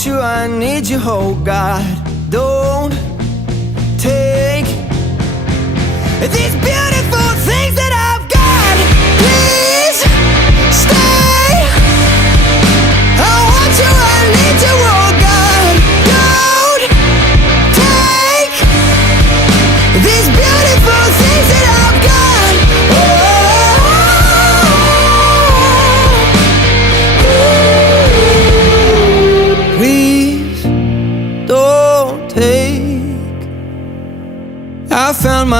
want you, I need you, oh God. Don't take these